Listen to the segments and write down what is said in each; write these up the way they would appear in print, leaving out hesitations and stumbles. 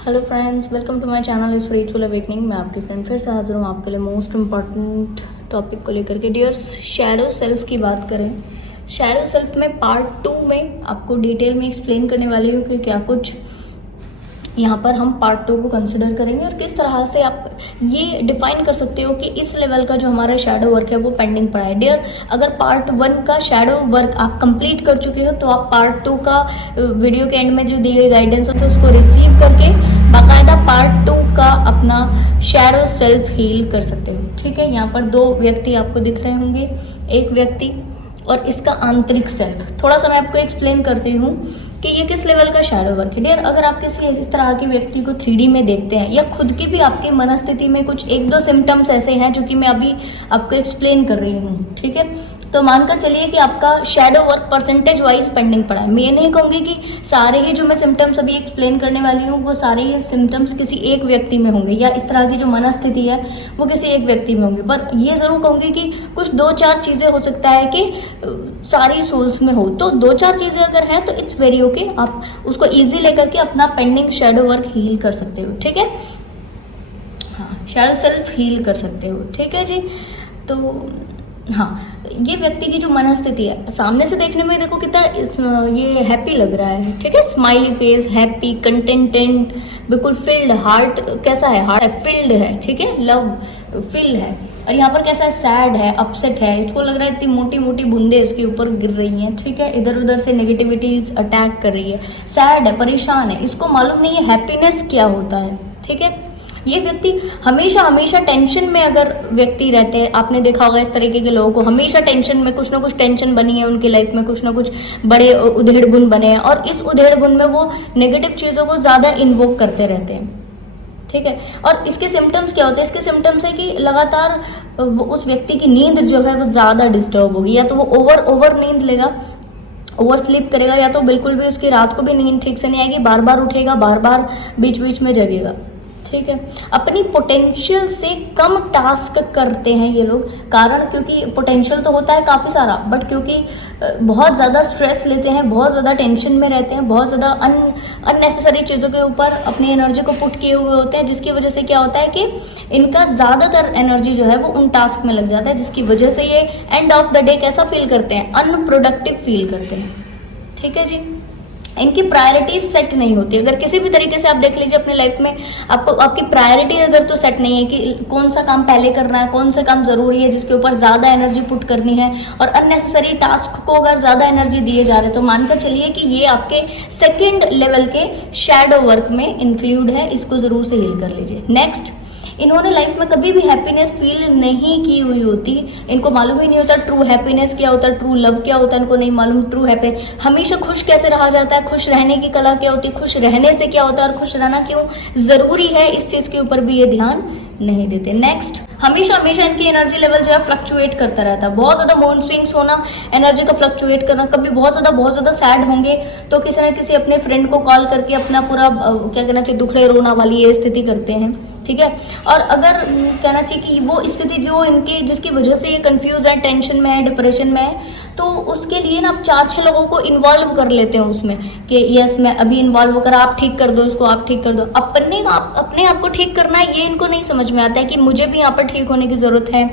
Hello friends, welcome to my channel spiritual awakening. मैं आपकी friend फिर से हाजिर हूँ आपके लिए मोस्ट इम्पॉर्टेंट टॉपिक को लेकर के। डियर, शैडो सेल्फ की बात करें। शैडो सेल्फ में पार्ट 2 में आपको डिटेल में एक्सप्लेन करने वाली हूँ कि क्या कुछ यहाँ पर हम पार्ट 2 को कंसिडर करेंगे और किस तरह से आप ये डिफाइन कर सकते हो कि इस लेवल का जो हमारा शैडो वर्क है वो पेंडिंग पड़ा है। डियर, अगर पार्ट 1 का शैडो वर्क आप कंप्लीट कर चुके हो तो आप पार्ट 2 का वीडियो के एंड में जो दी गई गाइडेंस है उसको रिसीव करके बाकायदा पार्ट 2 का अपना शैडो सेल्फ हील कर सकते हो। ठीक है, यहाँ पर 2 व्यक्ति आपको दिख रहे होंगे, एक व्यक्ति और इसका आंतरिक सेल्फ। थोड़ा सा मैं आपको एक्सप्लेन करती हूँ कि ये किस लेवल का शैडो वर्क है। डियर, अगर आप किसी इस तरह के व्यक्ति को 3D में देखते हैं या खुद की भी आपकी मनस्थिति में कुछ 1-2 सिम्टम्स ऐसे हैं जो कि मैं अभी आपको एक्सप्लेन कर रही हूँ, ठीक है, तो मानकर चलिए कि आपका shadow work percentage wise pending पड़ा है। मैं नहीं कहूँगी कि सारे ही जो मैं सिम्टम्स अभी एक्सप्लेन करने वाली हूँ वो सारे ही सिम्टम्स किसी एक व्यक्ति में होंगे या इस तरह की जो मनस्थिति है वो किसी एक व्यक्ति में होंगे, पर ये जरूर कहूँगी कि कुछ 2-4 चीज़ें हो सकता है कि सारी सोल्स में हो। तो 2-4 चीज़ें अगर हैं तो इट्स वेरी ओके, आप उसको ईजी लेकर के अपना पेंडिंग शैडो वर्क हील कर सकते हो। ठीक है, हाँ, शैडो सेल्फ हील कर सकते हो। ठीक है जी, तो हाँ, ये व्यक्ति की जो मनस्थिति है सामने से देखने में देखो कितना ये हैप्पी लग रहा है। ठीक है, स्माइली फेस, हैप्पी, कंटेंटेंट, बिल्कुल फिल्ड। हार्ट कैसा है? हार्ट फिल्ड है। ठीक है, लव फिल है। और यहाँ पर कैसा है? सैड है, अपसेट है। इसको लग रहा है इतनी मोटी मोटी बूंदे इसके ऊपर गिर रही हैं। ठीक है, इधर उधर से नेगेटिविटीज अटैक कर रही है, सैड है, परेशान है, इसको मालूम नहीं है हैप्पीनेस क्या होता है। ठीक है, ये व्यक्ति हमेशा हमेशा टेंशन में अगर व्यक्ति रहते हैं, आपने देखा होगा इस तरीके के लोगों को, हमेशा टेंशन में, कुछ ना कुछ टेंशन बनी है उनकी लाइफ में, कुछ ना कुछ बड़े उधेड़ बुन बने हैं और इस उधेड़ बुन में वो नेगेटिव चीज़ों को ज़्यादा इन्वोक करते रहते हैं। ठीक है, और इसके सिम्टम्स क्या होते हैं? इसके सिम्टम्स है कि लगातार उस व्यक्ति की नींद जो है वो ज़्यादा डिस्टर्ब होगी, या तो वो ओवर नींद लेगा, ओवर स्लीप करेगा, या तो बिल्कुल भी उसकी रात को भी नींद ठीक से नहीं आएगी, बार बार उठेगा, बार बार बीच बीच में जगेगा। ठीक है, अपनी पोटेंशियल से कम टास्क करते हैं ये लोग। कारण क्योंकि पोटेंशियल तो होता है काफ़ी सारा, बट क्योंकि बहुत ज़्यादा स्ट्रेस लेते हैं, बहुत ज़्यादा टेंशन में रहते हैं, बहुत ज़्यादा अननेसेसरी चीज़ों के ऊपर अपनी एनर्जी को पुट किए हुए होते हैं, जिसकी वजह से क्या होता है कि इनका ज़्यादातर एनर्जी जो है वो उन टास्क में लग जाता है, जिसकी वजह से ये एंड ऑफ द डे कैसा फील करते हैं? अनप्रोडक्टिव फील करते हैं। ठीक है जी, इनकी प्रायोरिटीज सेट नहीं होती। अगर किसी भी तरीके से आप देख लीजिए अपनी लाइफ में, आपको आपकी प्रायोरिटी अगर तो सेट नहीं है कि कौन सा काम पहले करना है, कौन सा काम जरूरी है जिसके ऊपर ज्यादा एनर्जी पुट करनी है, और अननेसेसरी टास्क को अगर ज्यादा एनर्जी दिए जा रहे हैं, तो मानकर चलिए कि ये आपके सेकेंड लेवल के शैडो वर्क में इंक्लूड है। इसको जरूर से हील कर लीजिए। नेक्स्ट, इन्होंने लाइफ में कभी भी हैप्पीनेस फील नहीं की हुई होती। इनको मालूम ही नहीं होता ट्रू हैप्पीनेस क्या होता है, ट्रू लव क्या होता है, इनको नहीं मालूम ट्रू हैप्पीनेस। हमेशा खुश कैसे रहा जाता है, खुश रहने की कला क्या होती है, खुश रहने से क्या होता है और खुश रहना क्यों जरूरी है, इस चीज के ऊपर भी ये ध्यान नहीं देते। नेक्स्ट, हमेशा हमेशा इनकी एनर्जी लेवल जो है फ्लक्चुएट करता रहता है। बहुत ज्यादा मूड स्विंग्स होना, एनर्जी का फ्लक्चुएट करना। कभी बहुत ज्यादा सैड होंगे तो किसी न किसी अपने फ्रेंड को कॉल करके अपना पूरा क्या कहना चाहिए, दुखड़े रोना वाली ये स्थिति करते हैं। ठीक है, और अगर कहना चाहिए कि वो स्थिति जो इनकी जिसकी वजह से ये कंफ्यूज है, टेंशन में है, डिप्रेशन में है, तो उसके लिए ना आप 4-6 लोगों को इन्वॉल्व कर लेते हो उसमें कि यस मैं अभी इन्वॉल्व होकर आप ठीक कर दो इसको, आप ठीक कर दो। अपने आप को ठीक करना है ये इनको नहीं समझ में आता है कि मुझे भी यहाँ पर ठीक होने की जरूरत है।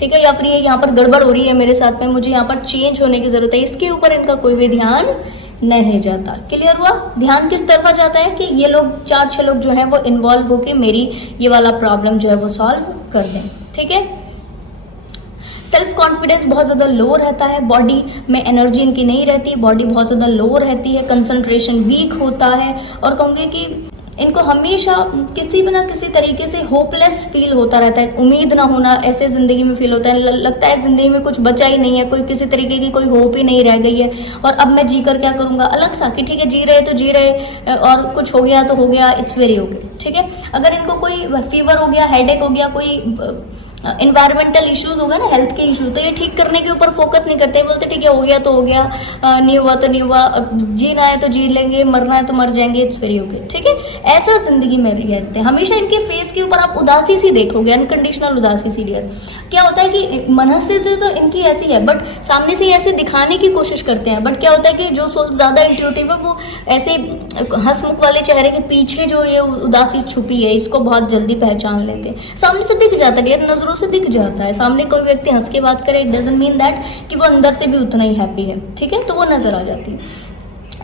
ठीक है, या फिर ये यहाँ पर गड़बड़ हो रही है मेरे साथ में, मुझे यहाँ पर चेंज होने की जरूरत है, इसके ऊपर इनका कोई भी ध्यान नहीं जाता। क्लियर हुआ? ध्यान किस तरफ जाता है कि ये लोग 4-6 लोग जो है वो इन्वॉल्व होके मेरी ये वाला प्रॉब्लम जो है वो सॉल्व कर दें। ठीक है, सेल्फ कॉन्फिडेंस बहुत ज़्यादा लो रहता है, बॉडी में एनर्जी इनकी नहीं रहती, बॉडी बहुत ज़्यादा लो रहती है, कंसंट्रेशन वीक होता है, और कहूँगी कि इनको हमेशा किसी भी ना किसी तरीके से होपलेस फील होता रहता है, उम्मीद ना होना ऐसे ज़िंदगी में फील होता है। लगता है ज़िंदगी में कुछ बचा ही नहीं है, कोई किसी तरीके की कोई होप ही नहीं रह गई है, और अब मैं जी कर क्या करूँगा। अलग सा कि ठीक है जी रहे तो जी रहे, और कुछ हो गया तो हो गया, इट्स वेरी ओके। ठीक है, अगर इनको कोई फीवर हो गया, हेडेक हो गया, कोई इन्वायरमेंटल इश्यूज होगा ना, हेल्थ के इशू, तो ये ठीक करने के ऊपर फोकस नहीं करते, बोलते ठीक है हो गया तो हो गया, नहीं हुआ तो नहीं हुआ, जीना है तो जी लेंगे, मरना है तो मर जाएंगे, इट्स वेरी ओके, ठीक है। ऐसा जिंदगी में रहते हैं। हमेशा इनके फेस के ऊपर आप उदासी सी देखोगे, अनकंडीशनल उदासी सी। डियर क्या होता है कि मनस्थिति तो इनकी ऐसी है, बट सामने से ऐसे दिखाने की कोशिश करते हैं, बट क्या होता है कि जो सोल ज्यादा इंट्यूटिव है वो ऐसे हंसमुख वाले चेहरे के पीछे जो ये उदासी छुपी है इसको बहुत जल्दी पहचान लेते हैं। सामने से दिख जाता है, डियर नजरों से दिख जाता है। सामने कोई व्यक्ति हंस के बात करे, इट डजंट मीन दैट कि वो अंदर से भी उतना ही हैप्पी है, ठीक है, तो वो नजर आ जाती है।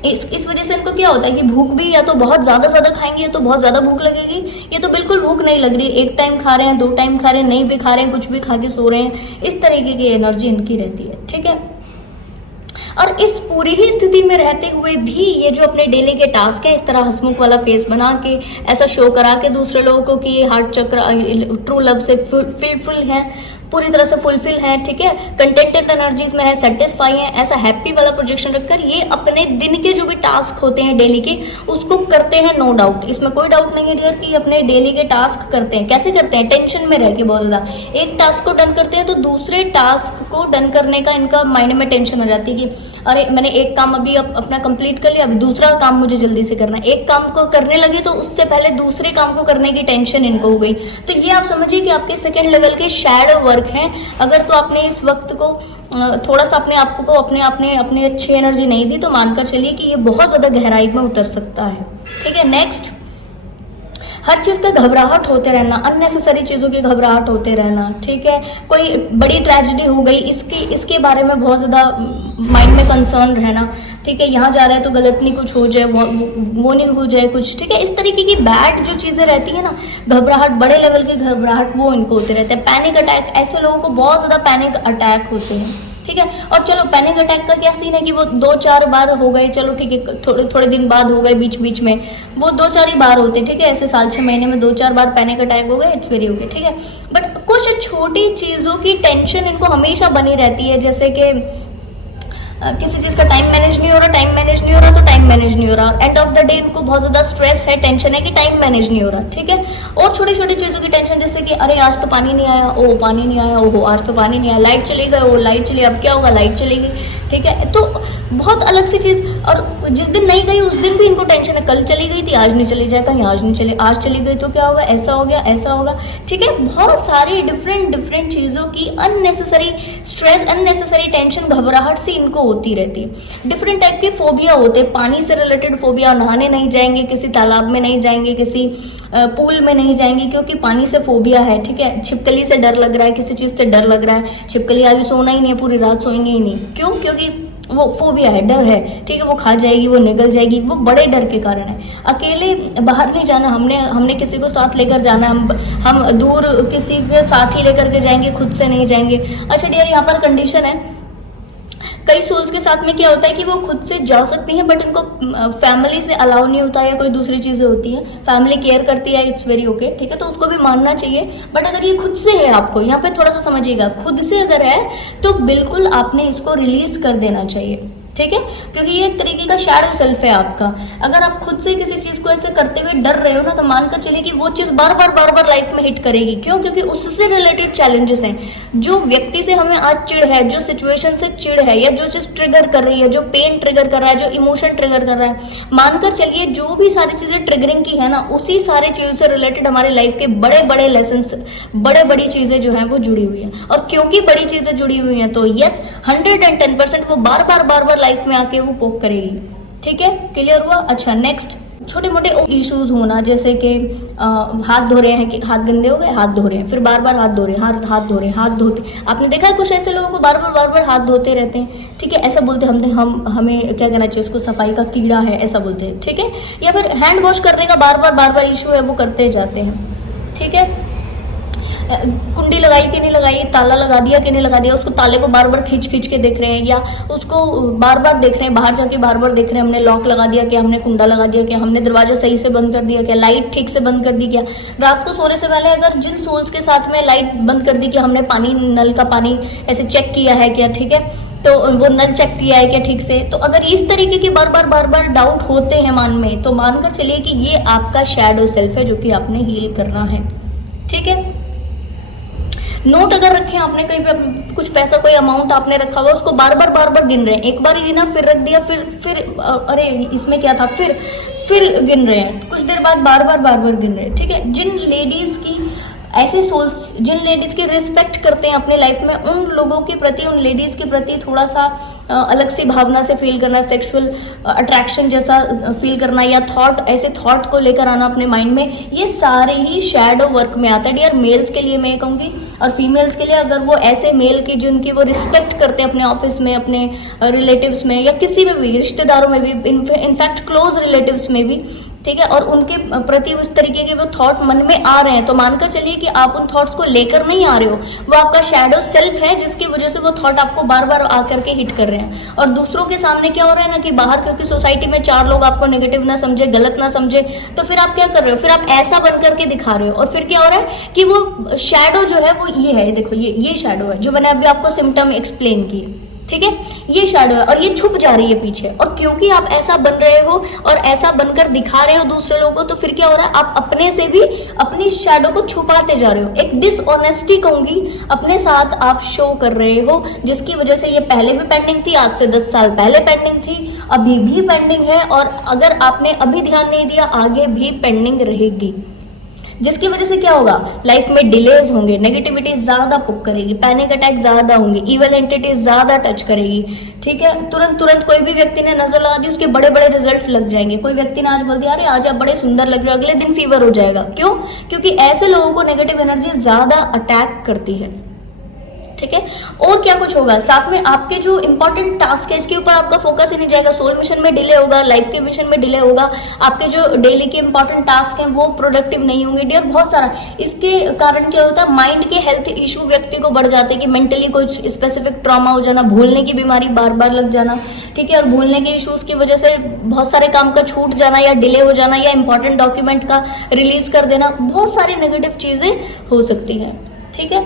इस वजह से इनको क्या होता है कि भूख भी या तो बहुत ज्यादा खाएंगे, या तो बहुत ज्यादा भूख लगेगी, ये तो बिल्कुल भूख नहीं लग रही, एक टाइम खा रहे हैं, 2 टाइम खा रहे हैं, नहीं भी खा रहे हैं, कुछ भी खा के सो रहे हैं, इस तरीके की एनर्जी इनकी रहती है, ठीक है। और इस पूरी ही स्थिति में रहते हुए भी ये जो अपने डेली के टास्क है, इस तरह हंसमुख वाला फेस बना के ऐसा शो करा के दूसरे लोगों को कि ये हार्ट चक्र ट्रू लव से फुल है, पूरी तरह से फुलफिल है, ठीक है, कंटेंटेड एनर्जीज में है, सेटिस्फाई है, ऐसा हैप्पी वाला प्रोजेक्शन रखकर ये अपने दिन के जो भी टास्क होते हैं डेली के उसको करते हैं, नो डाउट, इसमें कोई डाउट नहीं है डियर कि अपने डेली के टास्क करते हैं। कैसे करते हैं? टेंशन में रह के बहुत ज्यादा। एक टास्क को डन करते हैं तो दूसरे टास्क को डन करने का इनका माइंड में टेंशन आ जाती है कि अरे मैंने एक काम अभी अपना कंप्लीट कर लिया, अभी दूसरा काम मुझे जल्दी से करना है। एक काम को करने लगे तो उससे पहले दूसरे काम को करने की टेंशन इनको हो गई। तो ये आप समझिए कि आपके सेकेंड लेवल के शैडो वर्क हैं। अगर तो आपने इस वक्त को थोड़ा सा अपने आप को अपने अच्छी एनर्जी नहीं दी तो मानकर चलिए कि ये बहुत ज्यादा गहराई में उतर सकता है, ठीक है। नेक्स्ट, हर चीज का घबराहट होते रहना, अननेसेसरी चीजों की घबराहट होते रहना, ठीक है। कोई बड़ी ट्रेजेडी हो गई इसके बारे में बहुत ज्यादा माइंड में कंसर्न रहना, ठीक है। यहाँ जा रहे हैं तो गलत नहीं कुछ हो जाए, वो नहीं हो जाए कुछ, ठीक है। इस तरीके की बैड जो चीजें रहती है ना, घबराहट, बड़े लेवल की घबराहट, वो इनको होते रहते हैं। पैनिक अटैक, ऐसे लोगों को बहुत ज्यादा पैनिक अटैक होते हैं, ठीक है। और चलो पैनिक अटैक का क्या सीन है कि वो 2-4 बार हो गए, चलो ठीक है, थोड़े दिन बाद हो गए, बीच में वो 2-4 ही बार होते, ठीक है। ऐसे साल 6 महीने में 2-4 बार पैनिक अटैक हो गए, इट्स वेरी ओके, ठीक है। बट कुछ छोटी चीजों की टेंशन इनको हमेशा बनी रहती है, जैसे कि किसी चीज का टाइम मैनेज नहीं हो रहा, तो टाइम मैनेज नहीं हो रहा, एंड ऑफ द डे इनको बहुत ज्यादा स्ट्रेस है, टेंशन है कि टाइम मैनेज नहीं हो रहा, ठीक है। और छोटी छोटी चीजों की टेंशन, जैसे कि अरे आज तो पानी नहीं आया, ओ पानी नहीं आया, ओहो आज तो पानी नहीं आया, लाइट चली गई, ओ लाइट चली, अब क्या होगा, लाइट चली गई, ठीक है। तो बहुत अलग सी चीज। और जिस दिन नहीं गई उस दिन भी इनको टेंशन है, कल चली गई थी, आज नहीं चली जाए, कहीं आज नहीं चली, आज चली गई तो क्या होगा, ऐसा हो गया, ऐसा होगा, ठीक है। बहुत सारी डिफरेंट चीजों की अननेसेसरी स्ट्रेस, अननेसेसरी टेंशन, घबराहट से इनको होती रहती है। डिफरेंट टाइप के फोबिया होते हैं, पानी से रिलेटेड फोबिया, नहाने नहीं जाएंगे, किसी तालाब में नहीं जाएंगे, किसी पूल में नहीं जाएंगे क्योंकि पानी से फोबिया है, ठीक है। छिपकली से डर लग रहा है, किसी चीज से डर लग रहा है, छिपकली आगे सोना ही नहीं है, पूरी रात सोएंगे ही नहीं, क्यों? क्योंकि वो फोबिया है, डर है, ठीक है। वो खा जाएगी, वो निगल जाएगी, वो बड़े डर के कारण है। अकेले बाहर नहीं जाना, हमने किसी को साथ लेकर जाना, हम दूर किसी के साथ ही लेकर के जाएंगे, खुद से नहीं जाएंगे। अच्छा डियर, यहाँ पर कंडीशन है, कई सोल्स के साथ में क्या होता है कि वो खुद से जा सकती हैं बट इनको फैमिली से अलाउ नहीं होता है, या कोई दूसरी चीजें होती हैं, फैमिली केयर करती है, इट्स वेरी ओके, ठीक है, तो उसको भी मानना चाहिए। बट अगर ये खुद से है, आपको यहाँ पे थोड़ा सा समझिएगा, खुद से अगर है तो बिल्कुल आपने इसको रिलीज कर देना चाहिए, ठीक है, क्योंकि ये एक तरीके का शैडो सेल्फ है आपका। अगर आप खुद से किसी चीज को ऐसे करते हुए डर रहे हो ना, तो मानकर चलिए कि वो चीज बार बार लाइफ में हिट करेगी। क्यों? क्योंकि उससे रिलेटेड चैलेंजेस हैं। जो व्यक्ति से हमें आज चिढ़ है, जो सिचुएशन से चिढ़ है, या जो चीज ट्रिगर कर रही है, जो पेन ट्रिगर कर रहा है, जो इमोशन ट्रिगर कर रहा है, मानकर चलिए जो भी सारी चीजें ट्रिगरिंग की है ना, उसी सारी चीजों से रिलेटेड हमारे लाइफ के बड़े लेसन, बड़ी चीजें जो है वो जुड़ी हुई है। और क्योंकि बड़ी चीजें जुड़ी हुई हैं तो यस 110% वो बार लाइफ में आके वो पोक करेगी, ठीक है, क्लियर हुआ। अच्छा नेक्स्ट, छोटे मोटे इश्यूज होना, जैसे कि हाथ धो रहे हैं कि हाथ गंदे हो गए, हाथ धो रहे हैं, फिर बार हाथ धो रहे हैं, हाथ धो रहे हैं, हाथ धोते। आपने देखा है कुछ ऐसे लोगों को बार बार हाथ धोते रहते हैं, ठीक है, ऐसा बोलते हैं हमें क्या कहना चाहिए, उसको सफाई का कीड़ा है, ऐसा बोलते हैं, ठीक है। या फिर हैंड वॉश करने का बार इशू है, वो करते जाते हैं, ठीक है। कुंडी लगाई कि नहीं लगाई, ताला लगा दिया कि नहीं लगा दिया, उसको ताले को बार खींच के देख रहे हैं, या उसको बार देख रहे हैं, बाहर जाके बार देख रहे हैं, हमने लॉक लगा दिया क्या, हमने कुंडा लगा दिया क्या, हमने दरवाजा सही से बंद कर दिया क्या, लाइट ठीक से बंद कर दी क्या। रात को सोने से पहले अगर जिन सोल्स के साथ में लाइट बंद कर दी कि हमने पानी, नल का पानी ऐसे चेक किया है क्या, ठीक है, तो वो नल चेक किया है क्या ठीक से। तो अगर इस तरीके के बार डाउट होते हैं मन में, तो मानकर चलिए कि ये आपका शैडो सेल्फ है जो कि आपने हील करना है, ठीक है। नोट अगर रखे आपने कहीं पे, कुछ पैसा कोई अमाउंट आपने रखा हुआ, उसको बार बार गिन रहे हैं, एक बार ही गिना फिर रख दिया, फिर अरे इसमें क्या था, फिर गिन रहे हैं, कुछ देर बाद बार बार गिन रहे हैं। ठीक है, जिन लेडीज की ऐसे सोल्स, जिन लेडीज की रिस्पेक्ट करते हैं अपने लाइफ में, उन लोगों के प्रति, उन लेडीज के प्रति थोड़ा सा अलग सी भावना से फील करना, सेक्सुअल अट्रैक्शन जैसा फील करना, या थॉट, ऐसे थॉट को लेकर आना अपने माइंड में, ये सारे ही शैडो वर्क में आता है डियर। मेल्स के लिए मैं कहूँगी, और फीमेल्स के लिए, अगर वो ऐसे मेल की जिनकी वो रिस्पेक्ट करते हैं अपने ऑफिस में, अपने रिलेटिव्स में, या किसी में भी, रिश्तेदारों में भी, इनफैक्ट क्लोज रिलेटिव्स में भी, ठीक है, और उनके प्रति उस तरीके के वो थॉट मन में आ रहे हैं, तो मानकर चलिए कि आप उन थॉट्स को लेकर नहीं आ रहे हो, वो आपका शैडो सेल्फ है, जिसकी वजह से वो थॉट आपको बार बार आकर के हिट कर रहे हैं। और दूसरों के सामने क्या हो रहा है ना, कि बाहर क्योंकि सोसाइटी में 4 लोग आपको नेगेटिव ना समझे, गलत ना समझे, तो फिर आप क्या कर रहे हो, फिर आप ऐसा बन करके दिखा रहे हो, और फिर क्या हो रहा है कि वो शैडो जो है वो ये है, देखो ये शैडो है जो मैंने अभी आपको सिम्टम एक्सप्लेन किए। ठीक है, ये शैडो है और ये छुप जा रही है पीछे, और क्योंकि आप ऐसा बन रहे हो और ऐसा बनकर दिखा रहे हो दूसरे लोगों को, तो फिर क्या हो रहा है, आप अपने से भी अपनी शैडो को छुपाते जा रहे हो। एक डिसऑनेस्टी कहूंगी अपने साथ आप शो कर रहे हो, जिसकी वजह से ये पहले भी पेंडिंग थी, आज से 10 साल पहले पेंडिंग थी, अभी भी पेंडिंग है, और अगर आपने अभी ध्यान नहीं दिया आगे भी पेंडिंग रहेगी, जिसकी वजह से क्या होगा, लाइफ में डिलेज होंगे, नेगेटिविटी ज्यादा पुक करेगी, पैनिक अटैक ज्यादा होंगे, इवल एंटिटी ज्यादा टच करेगी। ठीक है, तुरंत कोई भी व्यक्ति ने नजर लगा दी, उसके बड़े बड़े रिजल्ट लग जाएंगे। कोई व्यक्ति ने आज बोल दिया अरे आज आप बड़े सुंदर लग रहे हो, अगले दिन फीवर हो जाएगा। क्यों? क्योंकि ऐसे लोगों को नेगेटिव एनर्जी ज्यादा अटैक करती है। ठीक है, और क्या कुछ होगा, साथ में आपके जो इंपॉर्टेंट टास्क है इसके ऊपर आपका फोकस ही नहीं जाएगा, सोल मिशन में डिले होगा, लाइफ के मिशन में डिले होगा, आपके जो डेली के इंपॉर्टेंट टास्क हैं वो प्रोडक्टिव नहीं होंगे डियर, बहुत सारा। इसके कारण क्या होता है, माइंड के हेल्थ इशू व्यक्ति को बढ़ जाते हैं, कि मेंटली कुछ स्पेसिफिक ट्रॉमा हो जाना, भूलने की बीमारी बार बार लग जाना। ठीक है, और भूलने के इश्यूज की वजह से बहुत सारे काम का छूट जाना, या डिले हो जाना, या इंपॉर्टेंट डॉक्यूमेंट का रिलीज कर देना, बहुत सारी नेगेटिव चीजें हो सकती है। ठीक है,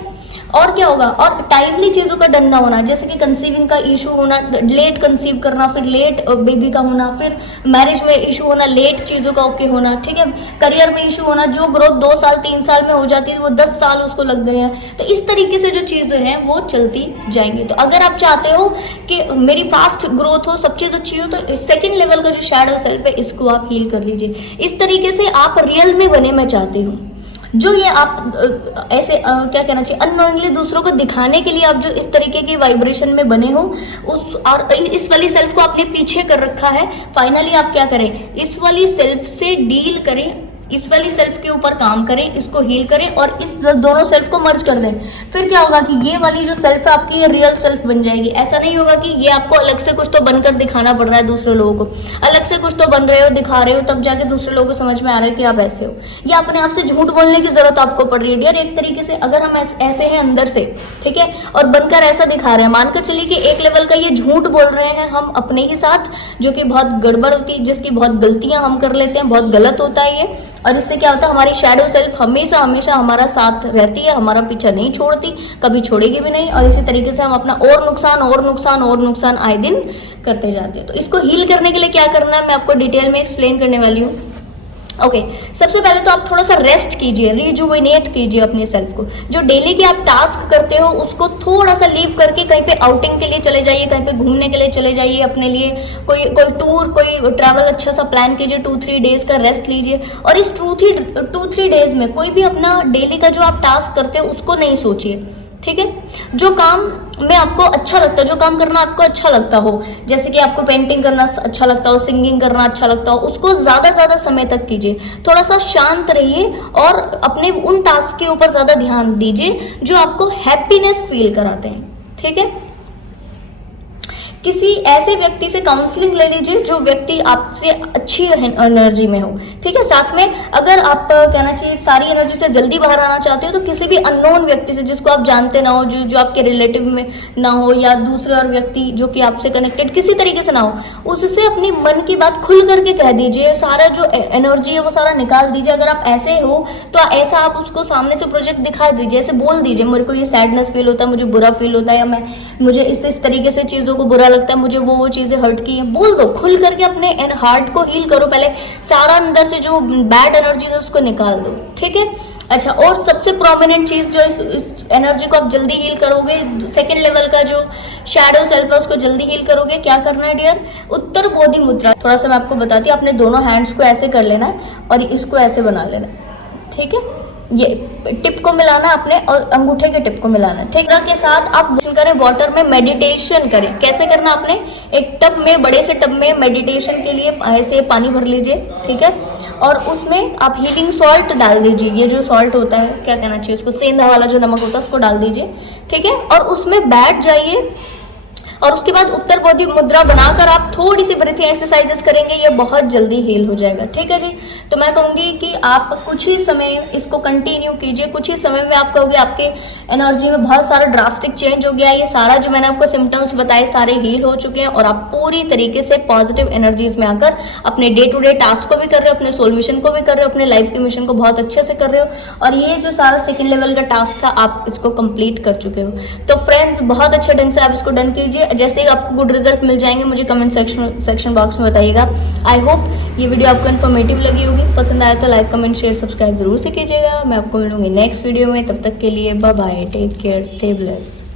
और क्या होगा, और टाइमली चीजों का डर ना होना, जैसे कि कंसीविंग का इशू होना, लेट कंसीव करना, फिर लेट बेबी का होना, फिर मैरिज में इशू होना, लेट चीजों का ओके होना। ठीक है, करियर में इशू होना, जो ग्रोथ 2 साल 3 साल में हो जाती है वो 10 साल उसको लग गए हैं। तो इस तरीके से जो चीजें हैं वो चलती जाएंगी। तो अगर आप चाहते हो कि मेरी फास्ट ग्रोथ हो, सब चीज अच्छी हो, तो सेकेंड लेवल का जो शैडो सेल्फ है इसको आप हील कर लीजिए। इस तरीके से आप रियल में बने, मैं चाहती हूँ जो ये आप ऐसे क्या कहना चाहिए, अननोइंगली दूसरों को दिखाने के लिए आप जो इस तरीके की वाइब्रेशन में बने हो, उस और इस वाली सेल्फ को आपने पीछे कर रखा है। फाइनली आप क्या करें, इस वाली सेल्फ से डील करें, इस वाली सेल्फ के ऊपर काम करें, इसको हील करें, और इस दोनों सेल्फ को मर्ज कर दें। फिर क्या होगा कि ये वाली जो सेल्फ है आपकी ये रियल सेल्फ बन जाएगी। ऐसा नहीं होगा कि ये आपको अलग से कुछ तो बनकर दिखाना पड़ रहा है दूसरे लोगों को, अलग से कुछ तो बन रहे हो, दिखा रहे हो, तब जाके दूसरे लोगों को समझ में आ रहा है कि आप ऐसे हो, या अपने आप से झूठ बोलने की जरूरत आपको पड़ रही है डियर। एक तरीके से अगर हम ऐसे हैं अंदर से, ठीक है, और बनकर ऐसा दिखा रहे हैं, मानकर चलिए कि एक लेवल का ये झूठ बोल रहे हैं हम अपने ही साथ, जो कि बहुत गड़बड़ होती है, जिसकी बहुत गलतियां हम कर लेते हैं, बहुत गलत होता है ये। और इससे क्या होता है, हमारी शैडो सेल्फ हमेशा हमेशा हमारा साथ रहती है, हमारा पीछा नहीं छोड़ती, कभी छोड़ेगी भी नहीं, और इसी तरीके से हम अपना और नुकसान आए दिन करते जाते हैं। तो इसको हील करने के लिए क्या करना है मैं आपको डिटेल में एक्सप्लेन करने वाली हूँ। ओके, सबसे पहले तो आप थोड़ा सा रेस्ट कीजिए, रिजुविनेट कीजिए अपने सेल्फ को। जो डेली के आप टास्क करते हो उसको थोड़ा सा लीव करके कहीं पे आउटिंग के लिए चले जाइए, कहीं पे घूमने के लिए चले जाइए, अपने लिए कोई टूर, कोई ट्रैवल अच्छा सा प्लान कीजिए, 2-3 डेज का रेस्ट लीजिए। और इस 2-3 डेज में कोई भी अपना डेली का जो आप टास्क करते हो उसको नहीं सोचिए। ठीक है, जो काम में आपको अच्छा लगता है, जो काम करना आपको अच्छा लगता हो, जैसे कि आपको पेंटिंग करना अच्छा लगता हो, सिंगिंग करना अच्छा लगता हो, उसको ज्यादा समय तक कीजिए। थोड़ा सा शांत रहिए और अपने उन टास्क के ऊपर ज्यादा ध्यान दीजिए जो आपको हैप्पीनेस फील कराते हैं। ठीक है, किसी ऐसे व्यक्ति से काउंसलिंग ले लीजिए जो व्यक्ति आपसे अच्छी एनर्जी में हो। ठीक है, साथ में अगर आप कहना चाहिए सारी एनर्जी से जल्दी बाहर आना चाहते हो तो किसी भी अननोन व्यक्ति से, जिसको आप जानते ना हो, जो आपके रिलेटिव में ना हो, या दूसरे और व्यक्ति जो कि आपसे कनेक्टेड किसी तरीके से ना हो, उससे अपनी मन की बात खुल करके कह दीजिए, सारा जो एनर्जी है वो सारा निकाल दीजिए। अगर आप ऐसे हो तो ऐसा आप उसको सामने से प्रोजेक्ट दिखा दीजिए, ऐसे बोल दीजिए, मेरे को ये सैडनेस फील होता है, मुझे बुरा फील होता है, या मुझे इस तरीके से चीजों को बुरा लगता है मुझे वो चीजें हर्ट की हैं, बोल दो खुल करके, अपने हार्ट को हील करो, पहले सारा अंदर से जो बैड एनर्जी है उसको निकाल दो, ठीक है। अच्छा, और सबसे प्रोमिनेंट चीज जो इस एनर्जी को आप जल्दी हील करोगे, सेकंड लेवल का जो शैडो सेल्फ है उसको जल्दी हील करोगे, क्या करना है डियर, उत्तर बोधि मुद्रा। थोड़ा सा मैं आपको बताती हूँ, अपने दोनों हैंड्स को ऐसे कर लेना है और इसको ऐसे बना लेना है, ठीक है। ये टिप को मिलाना है अपने और अंगूठे के टिप को मिलाना है, ठीक है। के साथ आप करें, वाटर में मेडिटेशन करें। कैसे करना, आपने एक टब में, बड़े से टब में मेडिटेशन के लिए ऐसे पानी भर लीजिए, ठीक है। और उसमें आप हीलिंग सॉल्ट डाल दीजिए, ये जो सॉल्ट होता है, क्या कहना चाहिए उसको, सेंधा वाला जो नमक होता है उसको डाल दीजिए, ठीक है। और उसमें बैठ जाइए और उसके बाद उत्तर बोधि मुद्रा बनाकर आप थोड़ी सी ब्रीथिंग एक्सरसाइजेस करेंगे, ये बहुत जल्दी हील हो जाएगा, ठीक है जी। तो मैं कहूँगी कि आप कुछ ही समय इसको कंटिन्यू कीजिए, कुछ ही समय में आप कहोगे आपके एनर्जी में बहुत सारा ड्रास्टिक चेंज हो गया, ये सारा जो मैंने आपको सिम्टम्स बताए सारे हील हो चुके हैं और आप पूरी तरीके से पॉजिटिव एनर्जीज में आकर अपने डे टू डे टास्क को भी कर रहे हो, अपने सोल मिशन को भी कर रहे हो, अपने लाइफ के मिशन को बहुत अच्छे से कर रहे हो, और ये जो सारा सेकेंड लेवल का टास्क था आप इसको कंप्लीट कर चुके हो। तो फ्रेंड्स, बहुत अच्छे ढंग से आप इसको डन कीजिए। जैसे ही आपको गुड रिजल्ट मिल जाएंगे मुझे कमेंट सेक्शन बॉक्स में बताइएगा। आई होप ये वीडियो आपको इन्फॉर्मेटिव लगी होगी, पसंद आया तो लाइक कमेंट शेयर सब्सक्राइब जरूर से कीजिएगा। मैं आपको मिलूंगी नेक्स्ट वीडियो में, तब तक के लिए bye bye, take care, stay blessed.